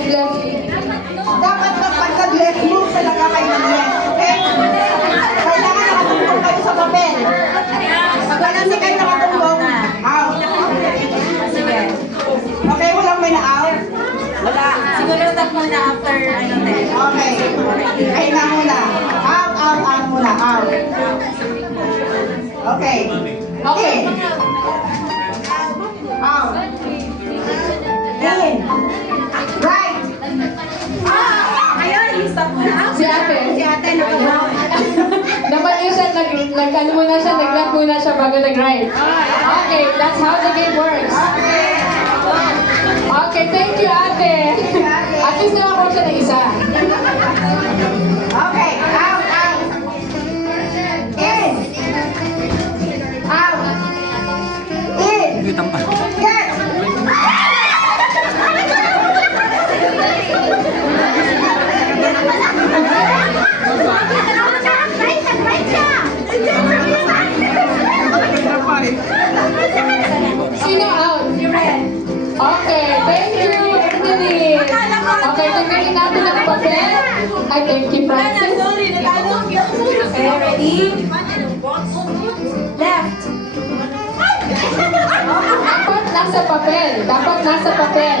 left. Dapat kapag nag-left move talaga kayo ng left, okay? Kailangan nakatungkol kayo sa papel. Pag hindi kayo nakatungkol, out. Sige. Okay, walang may na-out? Wala. Siguro stop muna after ano din. Okay. Kayo na muna. Out, out, out muna. Out. Okay. Okay. Out. In. Right. Ayun, stop muna. Si ate. Si ate nag-out. Dapat yun siya, ano muna siya, nag-left muna siya bago nag-right. Okay, that's how the game works. Okay, thank you, ate. At least nakakuha siya ng isa. Okay. Out, out. In. Out. In. Get. Sino out? Okay, thank you, Emily. Okay, tanggalin natin ang papel. Ay, thank you, Francis. Okay, ready? Left. Dapat nasa papel. Dapat nasa papel.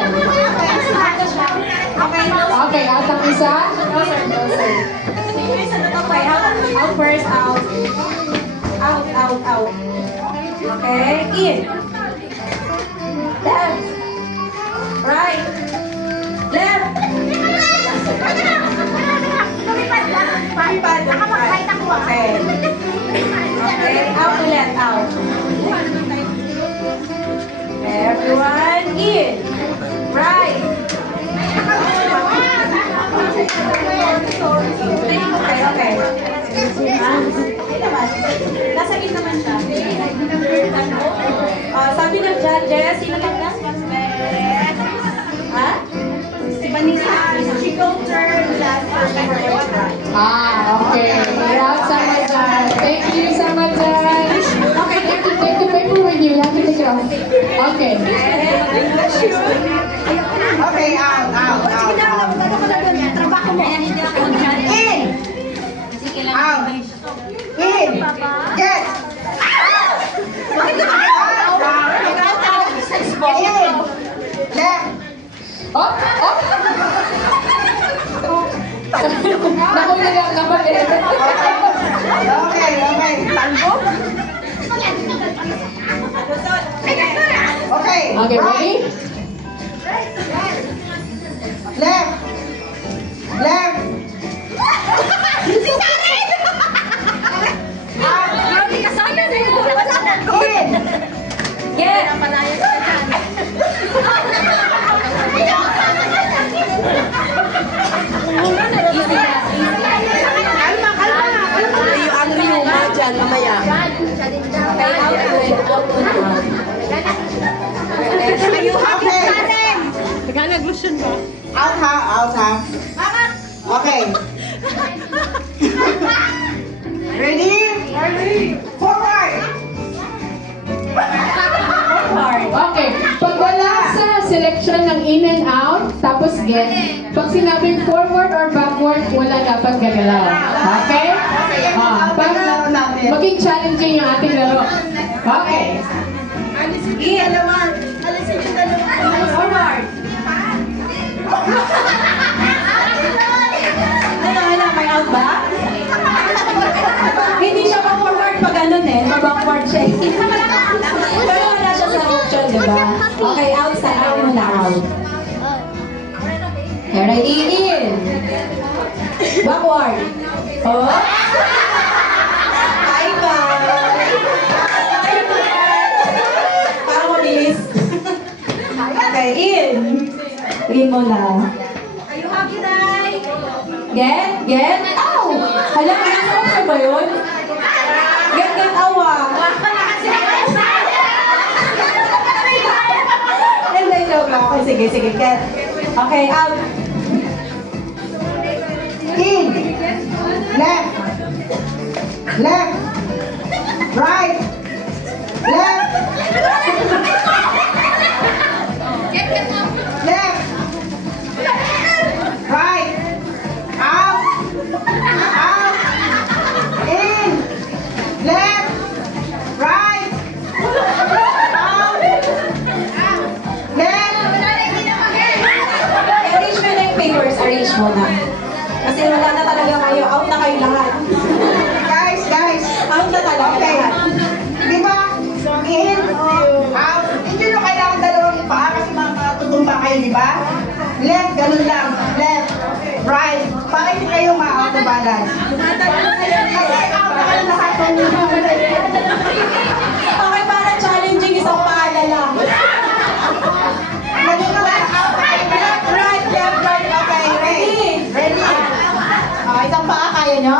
Okay, at ang isa. Okay, out first, out. Out, out, out. Okay, in. Left. Right. Left. Okay. Okay, out ulit, out. Everyone, in. Right. Okay, okay. Nasa gitna naman siya. Sabi ng judges, sino lang last one's best? Ha? Si Vanessa. She go turn last one. Okay. Proud sama dyan. Thank you sama dyan. Okay, take the paper with you. You have to take it off. Okay. Okay, out, out, out, out. In. Out. In. Get. In. Left. Oh! Oh! Nahuli lang kapatid. Okay, okay. Okay. Okay, ready? Left. Left. In. Yeah. Dyan, mamaya. Okay, out ulit. Out ulit. Okay. Out ha, out ha. Okay. Ready? Forward. Okay. Pag wala sa selection ng in and out, tapos get, pag sinabing forward or backward, wala dapat gagalaw. Okay? Para maging challenging yung ating laro. Okay. Forward. Ano, may out ba? Hindi siya pa-forward pag ganun eh. Pa-backward siya. Pero wala siya sa option, di ba? Okay, out sa out muna out. Okay, ready? In. Backward. Oh. Bye-bye. Parang mabilis. Okay, in. In mo na. Get? Get? Ow! Alam mo, nasa option ba yun? Get, get, awa. Hindi, joke lang. Okay, sige, sige, get. Okay, out. In. Left. Left. Right. Left. Left. arrange muna. Kasi wala na talaga kayo. Out na kayo lahat. Guys, Out na talaga okay. lahat. Di ba? In, out. Hindi nyo kailangan dalawang paa kasi matutumba kayo, di ba? Left, ganun lang. Left, right. Para hindi kayo ma-out of balance. Kasi out na kayo lahat. Okay, para challenging isang paalala lang. Ganun lang. Out na kayo. Left, right, left, right. Okay, ready? Ready? Isang paa kaya nyo?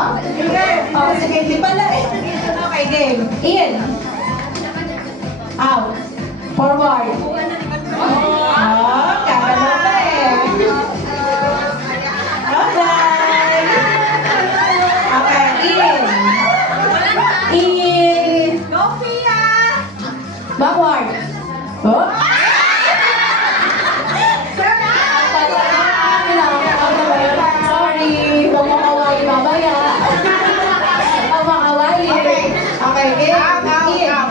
Oh, sige, hindi pala eh. Okay, game. In. Out. Forward. Oh, kagano pa eh. Okay. Okay, in. In. Go, Pia! Backward. Oh. Sorry, huwag mo kaway mamaya. Huwag mo kaway. Okay. Okay, game. Out, out, In. out.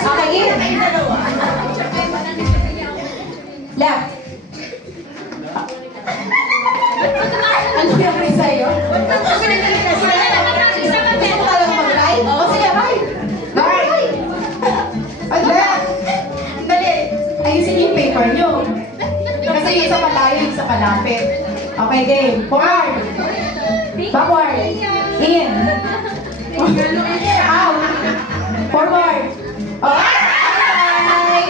Okay, in. Left. Ano yung sa'yo? Gusto mo talagang mag-right? O sige, right. Right. Left. Dali. Ayusin niyo yung paper niyo. Kasi yung isa malayo, yung isa malapit. Okay, game. Forward. Backward. In. Out. Forward. Okay. Okay.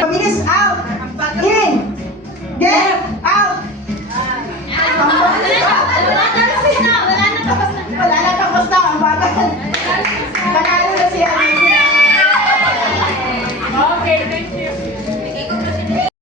Pabilis, out. In. Left. Out. Wala na, tapos na. Ang bagal. Nanalo na si Alicia.